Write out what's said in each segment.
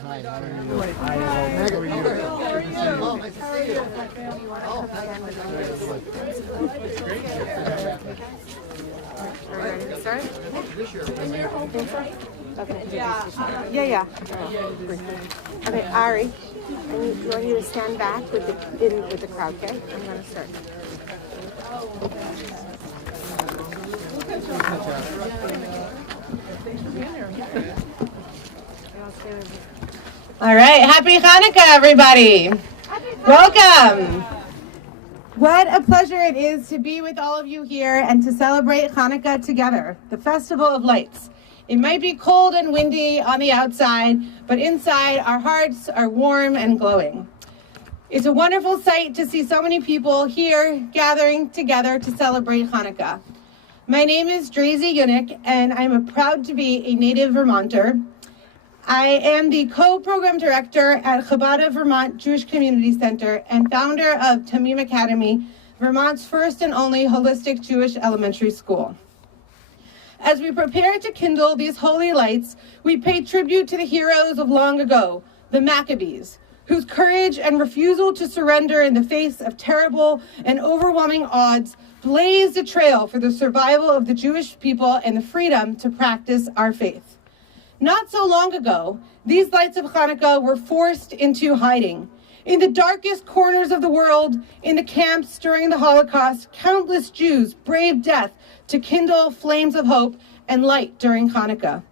Hi, how are you? Hi, how are you? Oh, nice to see you. Oh, Start? Okay. Yeah. Okay, Ari, I want you to stand back with the crowd, okay? I'm gonna start. All right, happy Hanukkah, everybody. Welcome. What a pleasure it is to be with all of you here and to celebrate Hanukkah together, the Festival of Lights. It might be cold and windy on the outside, but inside our hearts are warm and glowing. It's a wonderful sight to see so many people here gathering together to celebrate Hanukkah. My name is Drazy Unick, and I'm proud to be a native Vermonter. I am the co-program director at Chabad of Vermont Jewish Community Center and founder of Tamim Academy, Vermont's first and only holistic Jewish elementary school. As we prepare to kindle these holy lights, we pay tribute to the heroes of long ago, the Maccabees, whose courage and refusal to surrender in the face of terrible and overwhelming odds blazed a trail for the survival of the Jewish people and the freedom to practice our faith. Not so long ago, these lights of Hanukkah were forced into hiding. In the darkest corners of the world, in the camps during the Holocaust, countless Jews braved death to kindle flames of hope and light during Hanukkah.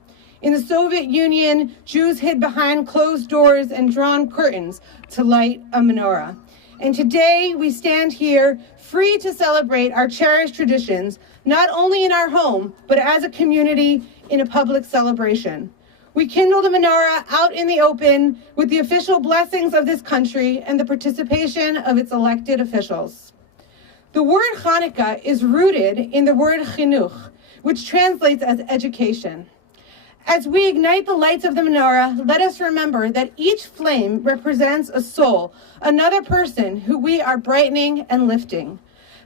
In the Soviet Union, Jews hid behind closed doors and drawn curtains to light a menorah. And today we stand here free to celebrate our cherished traditions, not only in our home, but as a community in a public celebration. We kindle the menorah out in the open with the official blessings of this country and the participation of its elected officials. The word Hanukkah is rooted in the word chinuch, which translates as education. As we ignite the lights of the menorah, let us remember that each flame represents a soul, another person who we are brightening and lifting.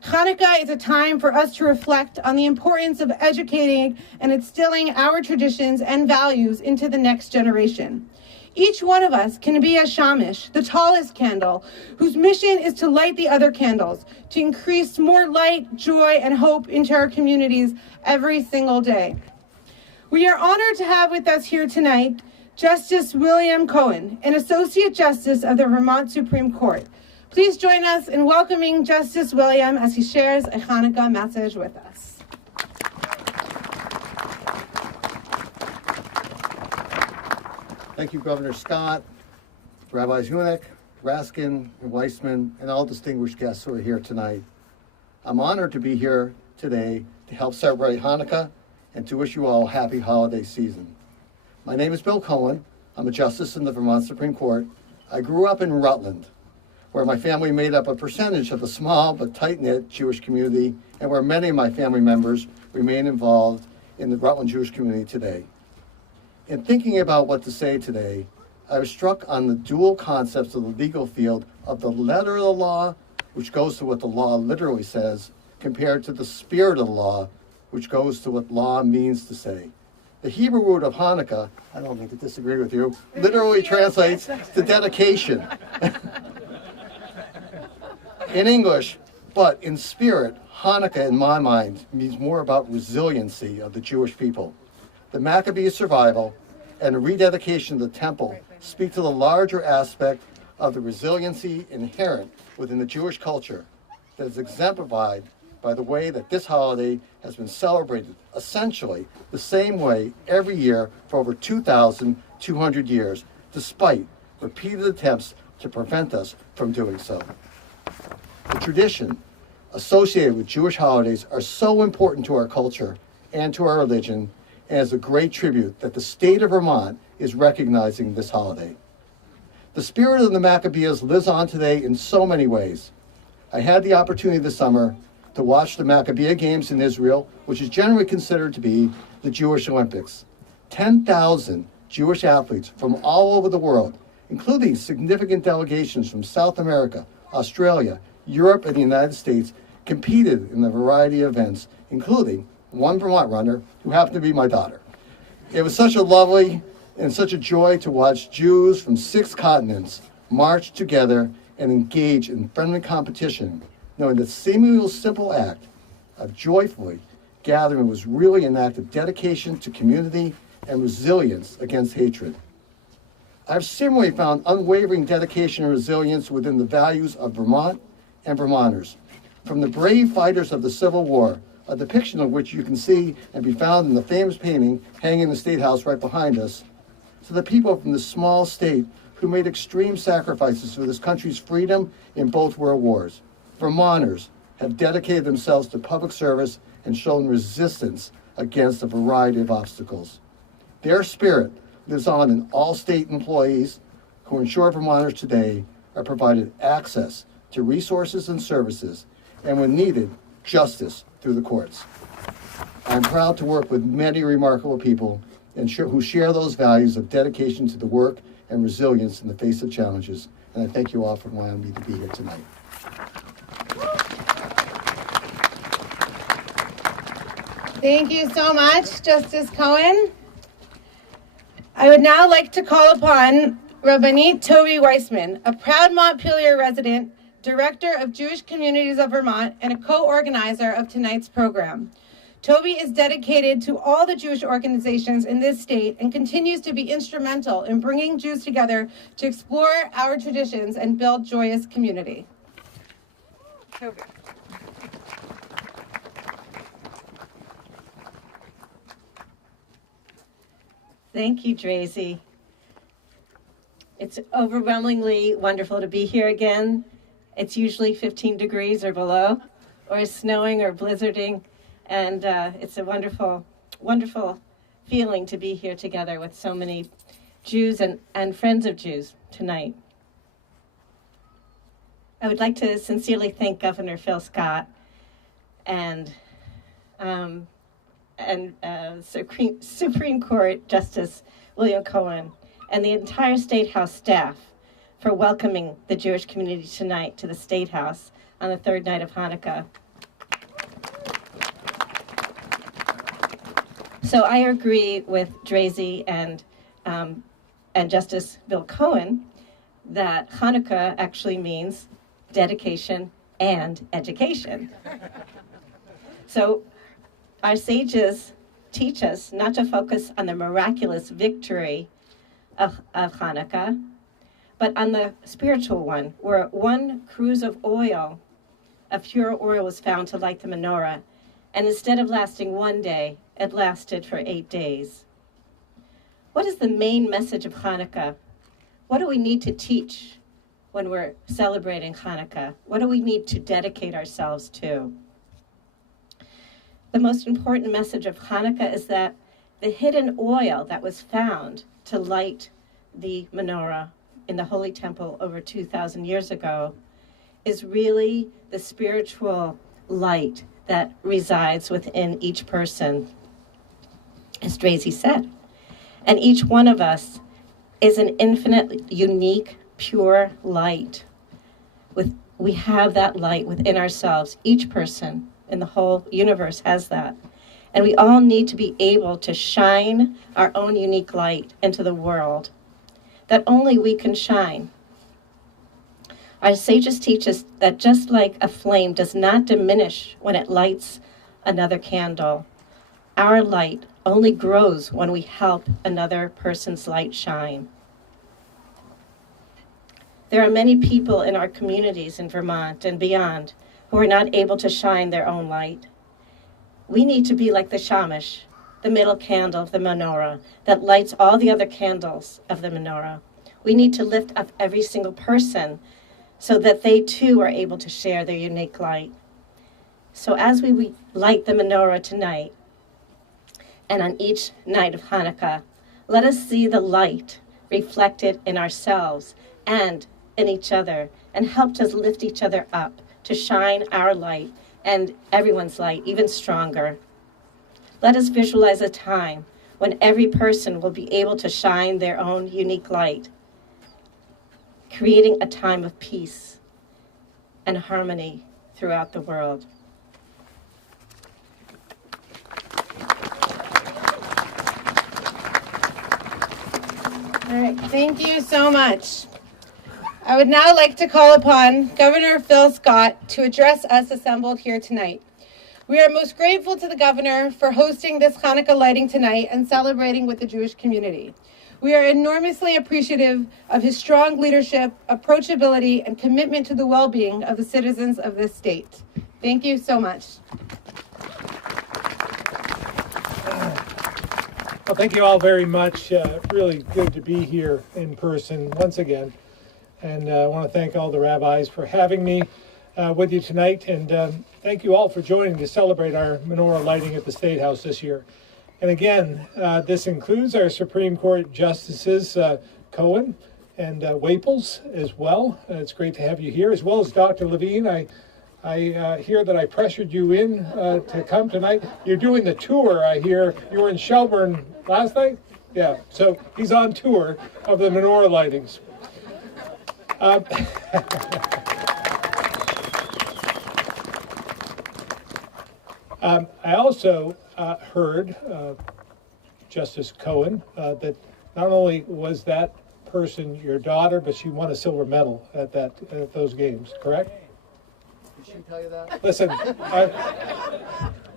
Hanukkah is a time for us to reflect on the importance of educating and instilling our traditions and values into the next generation. Each one of us can be a shamish, the tallest candle, whose mission is to light the other candles, to increase more light, joy, and hope into our communities every single day. We are honored to have with us here tonight Justice William Cohen, an Associate Justice of the Vermont Supreme Court. Please join us in welcoming Justice William as he shares a Hanukkah message with us. thank you, Governor Scott, Rabbis Unick, Raskin, and Weissman, and all distinguished guests who are here tonight. I'm honored to be here today to help celebrate Hanukkah and to wish you all a happy holiday season. My name is Bill Cohen. I'm a justice in the Vermont Supreme Court. I grew up in Rutland, where my family made up a percentage of the small but tight-knit Jewish community, and where many of my family members remain involved in the Rutland Jewish community today. In thinking about what to say today, I was struck on the dual concepts of the legal field of the letter of the law, which goes to what the law literally says, compared to the spirit of the law, which goes to what law means to say. The Hebrew word of Hanukkah, I don't mean to disagree with you, literally translates to dedication. In English, but in spirit, Hanukkah, in my mind, means more about resiliency of the Jewish people. The Maccabees' survival and the rededication of the temple speak to the larger aspect of the resiliency inherent within the Jewish culture that is exemplified by the way that this holiday has been celebrated essentially the same way every year for over 2,200 years, despite repeated attempts to prevent us from doing so. The tradition associated with Jewish holidays are so important to our culture and to our religion, and is a great tribute that the state of Vermont is recognizing this holiday. The spirit of the Maccabees lives on today in so many ways. I had the opportunity this summer to watch the Maccabean Games in Israel, which is generally considered to be the Jewish Olympics. 10,000 Jewish athletes from all over the world, including significant delegations from South America, Australia, Europe, and the United States, competed in a variety of events, including one Vermont runner who happened to be my daughter. It was such a lovely And such a joy to watch Jews from 6 continents march together and engage in friendly competition, knowing the seemingly simple act of joyfully gathering was really an act of dedication to community and resilience against hatred. I've similarly found unwavering dedication and resilience within the values of Vermont and Vermonters. From the brave fighters of the Civil War, a depiction of which you can see and be found in the famous painting hanging in the State House right behind us, to the people from this small state who made extreme sacrifices for this country's freedom in both world wars. Vermonters have dedicated themselves to public service and shown resistance against a variety of obstacles. Their spirit lives on in all state employees who ensure Vermonters today are provided access to resources and services, and when needed, justice through the courts. I'm proud to work with many remarkable people who share those values of dedication to the work and resilience in the face of challenges, and I thank you all for allowing me to be here tonight. Thank you so much, Justice Cohen. I would now like to call upon Rabbanit Toby Weissman, a proud Montpelier resident, Director of Jewish Communities of Vermont, and a co-organizer of tonight's program. Toby is dedicated to all the Jewish organizations in this state and continues to be instrumental in bringing Jews together to explore our traditions and build joyous community. Toby. Thank you, Tracy. It's overwhelmingly wonderful to be here again. It's usually 15 degrees or below, or snowing or blizzarding, and it's a wonderful, wonderful feeling to be here together with so many Jews and friends of Jews tonight. I would like to sincerely thank Governor Phil Scott and Supreme Court Justice William Cohen and the entire State House staff for welcoming the Jewish community tonight to the State House on the third night of Hanukkah. So I agree with Drazy and Justice Bill Cohen that Hanukkah actually means dedication and education. So our sages teach us not to focus on the miraculous victory of Hanukkah, but on the spiritual one, where one cruse of oil, of pure oil, was found to light the menorah, and instead of lasting 1 day, it lasted for 8 days. What is the main message of Hanukkah? What do we need to teach when we're celebrating Hanukkah? What do we need to dedicate ourselves to? The most important message of Hanukkah is that the hidden oil that was found to light the menorah in the Holy Temple over 2,000 years ago is really the spiritual light that resides within each person, as Drazy said. And each one of us is an infinite, unique, pure light. We have that light within ourselves. Each person in the whole universe has that. And we all need to be able to shine our own unique light into the world that only we can shine. Our sages teach us that just like a flame does not diminish when it lights another candle, our light only grows when we help another person's light shine. There are many people in our communities in Vermont and beyond who are not able to shine their own light. We need to be like the shamash, the middle candle of the menorah that lights all the other candles of the menorah. We need to lift up every single person so that they too are able to share their unique light. So as we light the menorah tonight, and on each night of Hanukkah, let us see the light reflected in ourselves and in each other, and help us lift each other up to shine our light and everyone's light even stronger. Let us visualize a time when every person will be able to shine their own unique light, creating a time of peace and harmony throughout the world. All right, thank you so much. I would now like to call upon Governor Phil Scott to address us assembled here tonight. We are most grateful to the Governor for hosting this Hanukkah lighting tonight and celebrating with the Jewish community. We are enormously appreciative of his strong leadership, approachability, and commitment to the well-being of the citizens of this state. Thank you so much. Well, thank you all very much. Really good to be here in person once again. And I want to thank all the rabbis for having me with you tonight. And thank you all for joining to celebrate our menorah lighting at the State House this year. And again, this includes our Supreme Court Justices Cohen and Waples as well. It's great to have you here, as well as Dr. Levine. I hear that I pressured you in to come tonight. You're doing the tour, I hear. You were in Shelburne last night? Yeah, so he's on tour of the menorah lightings. I also heard, Justice Cohen, that not only was that person your daughter, but she won a silver medal at those games, correct? Did she tell you that? Listen,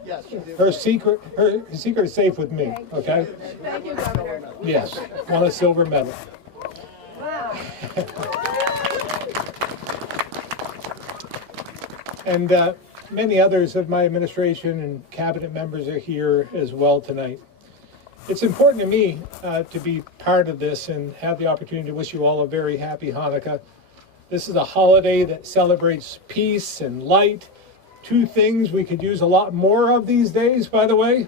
Yes, she did. her secret is safe with me, okay? Thank you, Governor. Yes, won a silver medal. Wow. And many others of my administration and cabinet members are here as well tonight. It's important to me to be part of this and have the opportunity to wish you all a very happy Hanukkah. This is a holiday that celebrates peace and light, two things we could use a lot more of these days, by the way.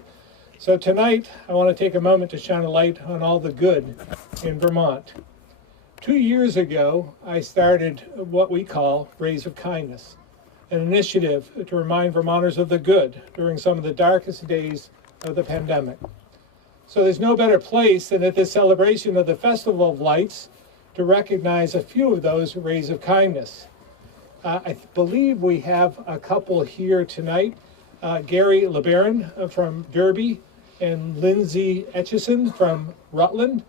So tonight, I want to take a moment to shine a light on all the good in Vermont. 2 years ago, I started what we call Rays of Kindness, an initiative to remind Vermonters of the good during some of the darkest days of the pandemic. So there's no better place than at this celebration of the Festival of Lights to recognize a few of those rays of kindness. I believe we have a couple here tonight, Gary LeBaron from Derby and Lindsay Etchison from Rutland,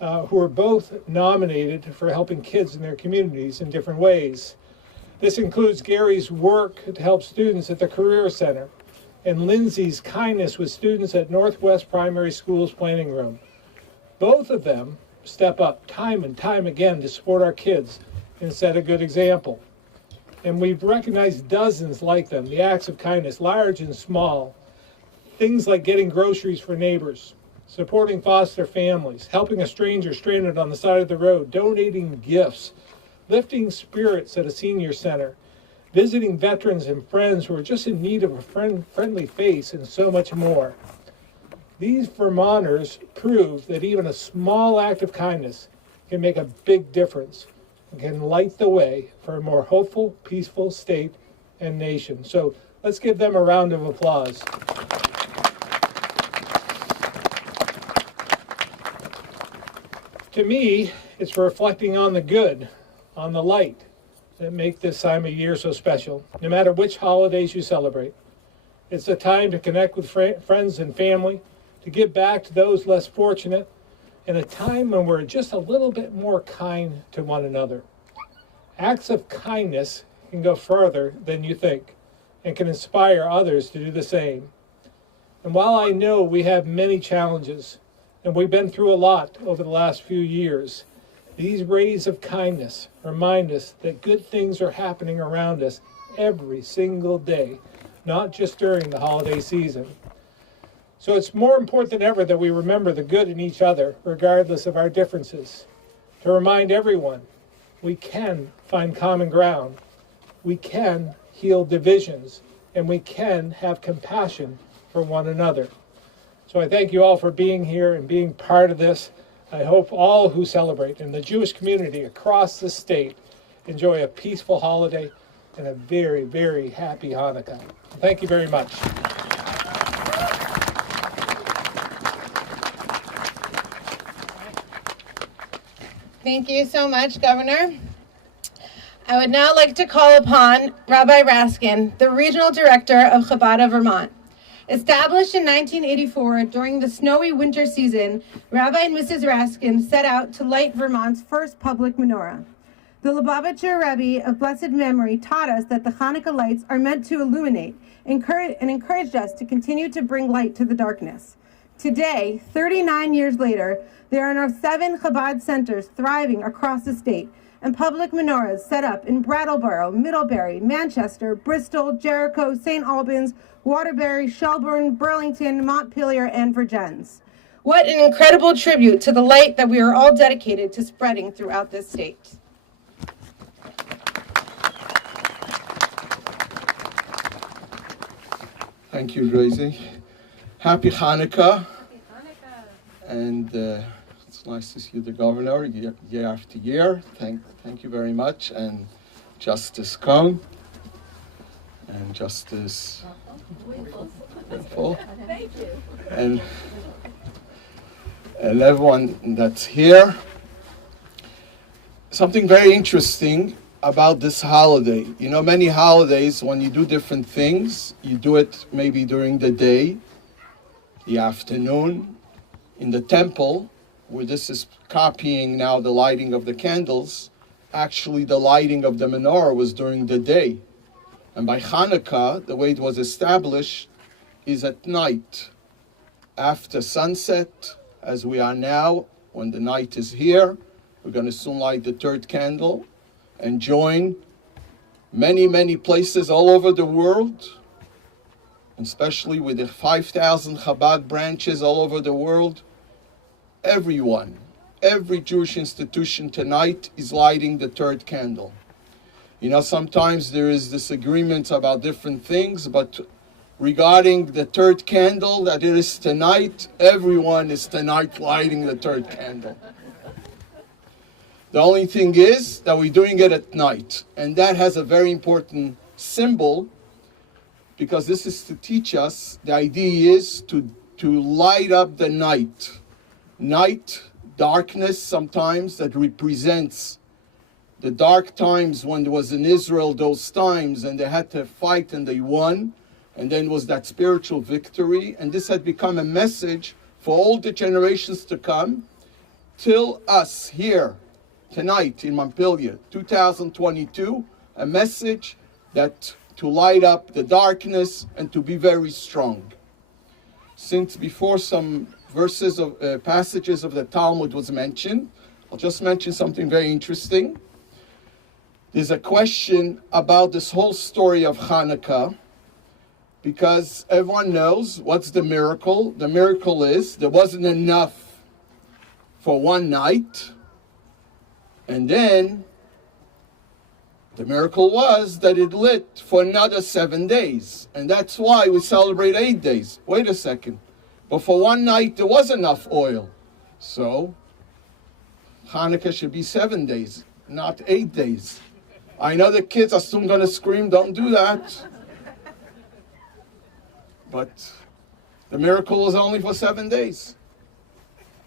who are both nominated for helping kids in their communities in different ways. This includes Gary's work to help students at the Career Center and Lindsay's kindness with students at Northwest Primary School's planning room. Both of them step up time and time again to support our kids and set a good example. And we've recognized dozens like them, the acts of kindness, large and small. Things like getting groceries for neighbors, supporting foster families, helping a stranger stranded on the side of the road, donating gifts, lifting spirits at a senior center, visiting veterans and friends who are just in need of a friendly face, and so much more. These Vermonters prove that even a small act of kindness can make a big difference and can light the way for a more hopeful, peaceful state and nation. So let's give them a round of applause. To me, it's reflecting on the good, on the light that make this time of year so special, no matter which holidays you celebrate. It's a time to connect with friends and family, to give back to those less fortunate, and a time when we're just a little bit more kind to one another. Acts of kindness can go further than you think and can inspire others to do the same. And while I know we have many challenges, and we've been through a lot over the last few years, these rays of kindness remind us that good things are happening around us every single day, not just during the holiday season. So it's more important than ever that we remember the good in each other, regardless of our differences. To remind everyone, we can find common ground, we can heal divisions, and we can have compassion for one another. So I thank you all for being here and being part of this. I hope all who celebrate in the Jewish community across the state enjoy a peaceful holiday and a very, very happy Hanukkah. Thank you very much. Thank you so much, Governor. I would now like to call upon Rabbi Raskin, the Regional Director of Chabad of Vermont. Established in 1984 during the snowy winter season, Rabbi and Mrs. Raskin set out to light Vermont's first public menorah. The Lubavitcher Rebbe of blessed memory taught us that the Hanukkah lights are meant to illuminate and encouraged us to continue to bring light to the darkness. Today, 39 years later, there are now 7 Chabad centers thriving across the state, and public menorahs set up in Brattleboro, Middlebury, Manchester, Bristol, Jericho, St. Albans, Waterbury, Shelburne, Burlington, Montpelier, and Vergennes. What an incredible tribute to the light that we are all dedicated to spreading throughout this state. Thank you, Gracie. Happy Hanukkah. And it's nice to see the governor year after year. Thank you very much. And Justice Cohn. And Justice Winkle. And everyone that's here. Something very interesting about this holiday. You know, many holidays, when you do different things, you do it maybe during the day, the afternoon, in the temple, where this is copying now the lighting of the candles. Actually, the lighting of the menorah was during the day. And by Hanukkah, the way it was established is at night, after sunset, as we are now, when the night is here. We're going to soon light the third candle and join many, many places all over the world, especially with the 5,000 Chabad branches all over the world. Everyone, every Jewish institution tonight is lighting the third candle. You know, sometimes there is disagreements about different things, but regarding the third candle that it is tonight, everyone is tonight lighting the third candle. The only thing is that we're doing it at night. And that has a very important symbol, because this is to teach us, the idea is to light up the night. Night, darkness sometimes, that represents the dark times when there was in Israel those times and they had to fight and they won. And then was that spiritual victory. And this had become a message for all the generations to come, till us here tonight in Montpelier, 2022, a message that to light up the darkness and to be very strong. Since before some verses of passages of the Talmud was mentioned, I'll just mention something very interesting. There's a question about this whole story of Hanukkah, because everyone knows what's the miracle. The miracle is there wasn't enough for one night. And then the miracle was that it lit for another 7 days. And that's why we celebrate 8 days. Wait a second. But for one night, there was enough oil. So Hanukkah should be 7 days, not 8 days. I know the kids are soon going to scream, don't do that. But the miracle was only for 7 days.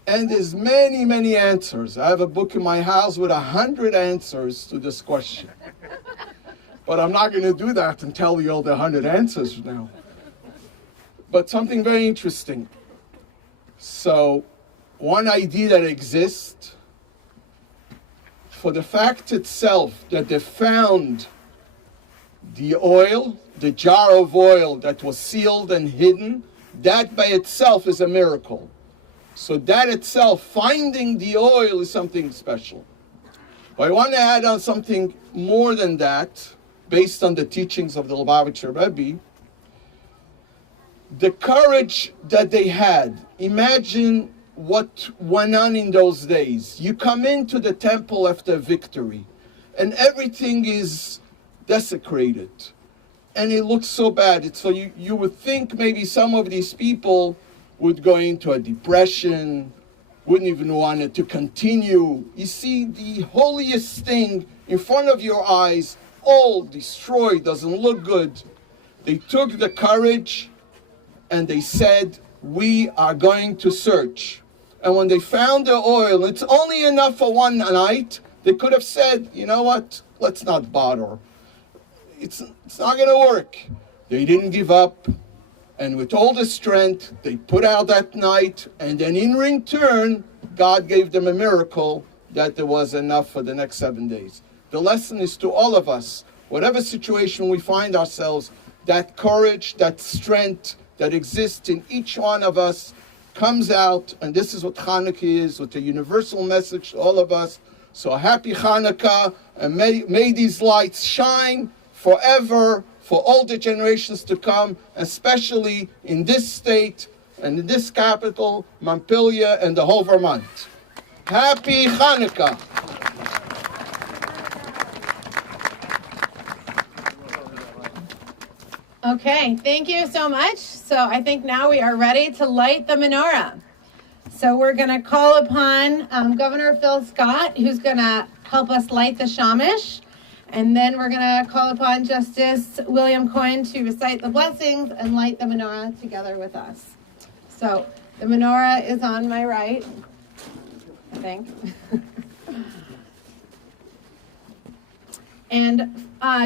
And there's many, many answers. I have a book in my house with 100 answers to this question. But I'm not going to do that and tell you all the 100 answers now. But something very interesting. So, one idea that exists, for the fact itself that they found the oil, the jar of oil that was sealed and hidden, that by itself is a miracle. So that itself, finding the oil, is something special. But I want to add on something more than that, based on the teachings of the Lubavitcher Rebbe. The courage that they had. Imagine what went on in those days. You come into the temple after victory, and everything is desecrated. And it looks so bad. So you would think maybe some of these people would go into a depression, wouldn't even want it to continue. You see the holiest thing in front of your eyes, all destroyed, doesn't look good. They took the courage and they said, we are going to search. And when they found the oil, it's only enough for one night, they could have said, you know what, let's not bother. It's not going to work. They didn't give up. And with all the strength, they put out that night, and then in return, God gave them a miracle that there was enough for the next 7 days. The lesson is to all of us, whatever situation we find ourselves, that courage, that strength that exists in each one of us comes out, and this is what Hanukkah is, with a universal message to all of us. So happy Hanukkah, and may these lights shine forever for all the generations to come, especially in this state and in this capital, Montpelier, and the whole Vermont. Happy Hanukkah! Okay, thank you so much. So I think now we are ready to light the menorah. So we're going to call upon Governor Phil Scott, who's going to help us light the shamash. And then we're going to call upon Justice William Coyne to recite the blessings and light the menorah together with us. So the menorah is on my right, I think. And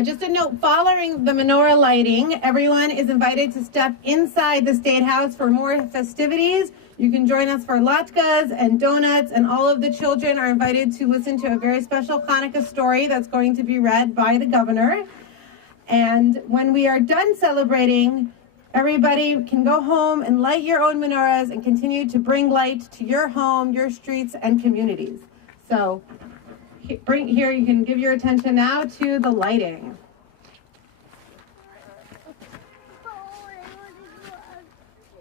just a note, following the menorah lighting, everyone is invited to step inside the State House for more festivities. You can join us for latkes and donuts, and all of the children are invited to listen to a very special Hanukkah story that's going to be read by the governor. And when we are done celebrating, everybody can go home and light your own menorahs and continue to bring light to your home, your streets, and communities. So here you can give your attention now to the lighting.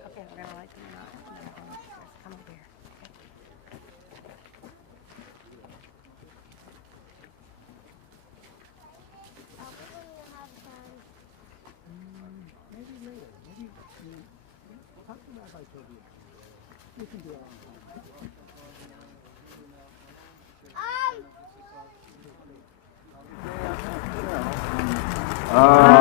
Okay, we're gonna light the menorah and then we'll go upstairs. Come over here. Amen.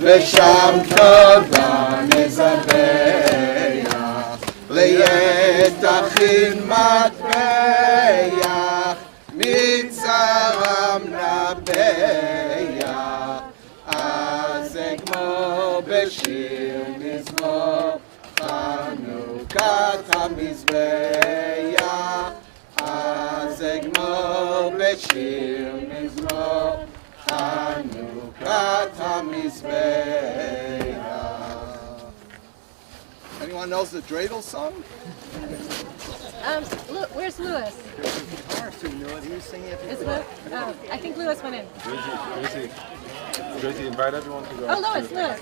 ושם תודה נזבח, ליתכין מטבח, מצרם נבח, אז אגמור בשיר מזמור, חנוכת המזבח, אז אגמור בשיר מזמור, חנוכת המזבח. Anyone knows the dreidel song? Look, where's Lewis? Is Lewis? Oh, I think Lewis went in. Josie, invite everyone to go. Oh, Lewis.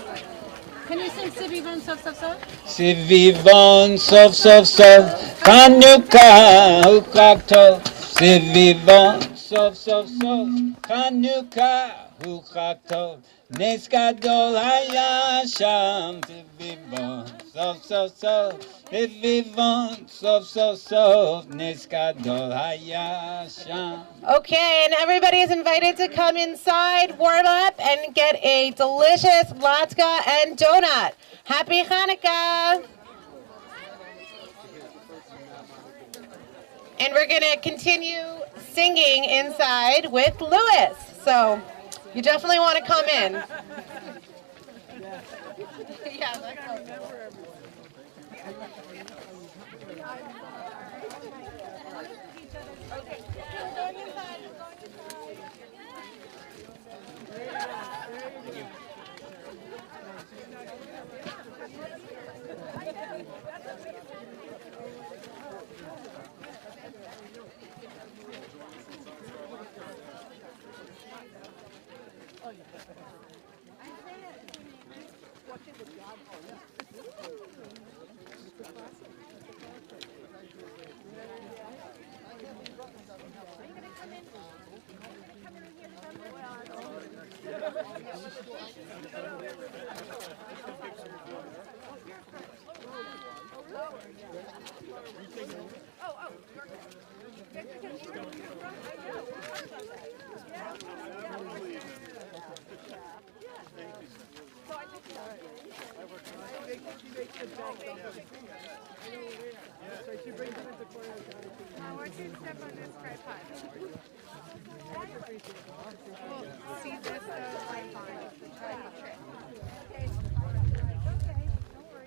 Can you sing Sivivon Sof Sof Sof? Sivivon sof sof sof, Chanukah hukak tov. Sivivon sof sof sof, Chanukah hukak tov. Nes gadol haya sham. Sivivon sof sof sof, Sivivon sof sof sof, Nes gadol haya sham. Okay, and everybody is invited to come inside, warm up, and get a delicious latke and donut. Happy Hanukkah! And we're going to continue singing inside with Lewis. So you definitely want to come in. Yeah, that's okay. I want you to step on this tripod.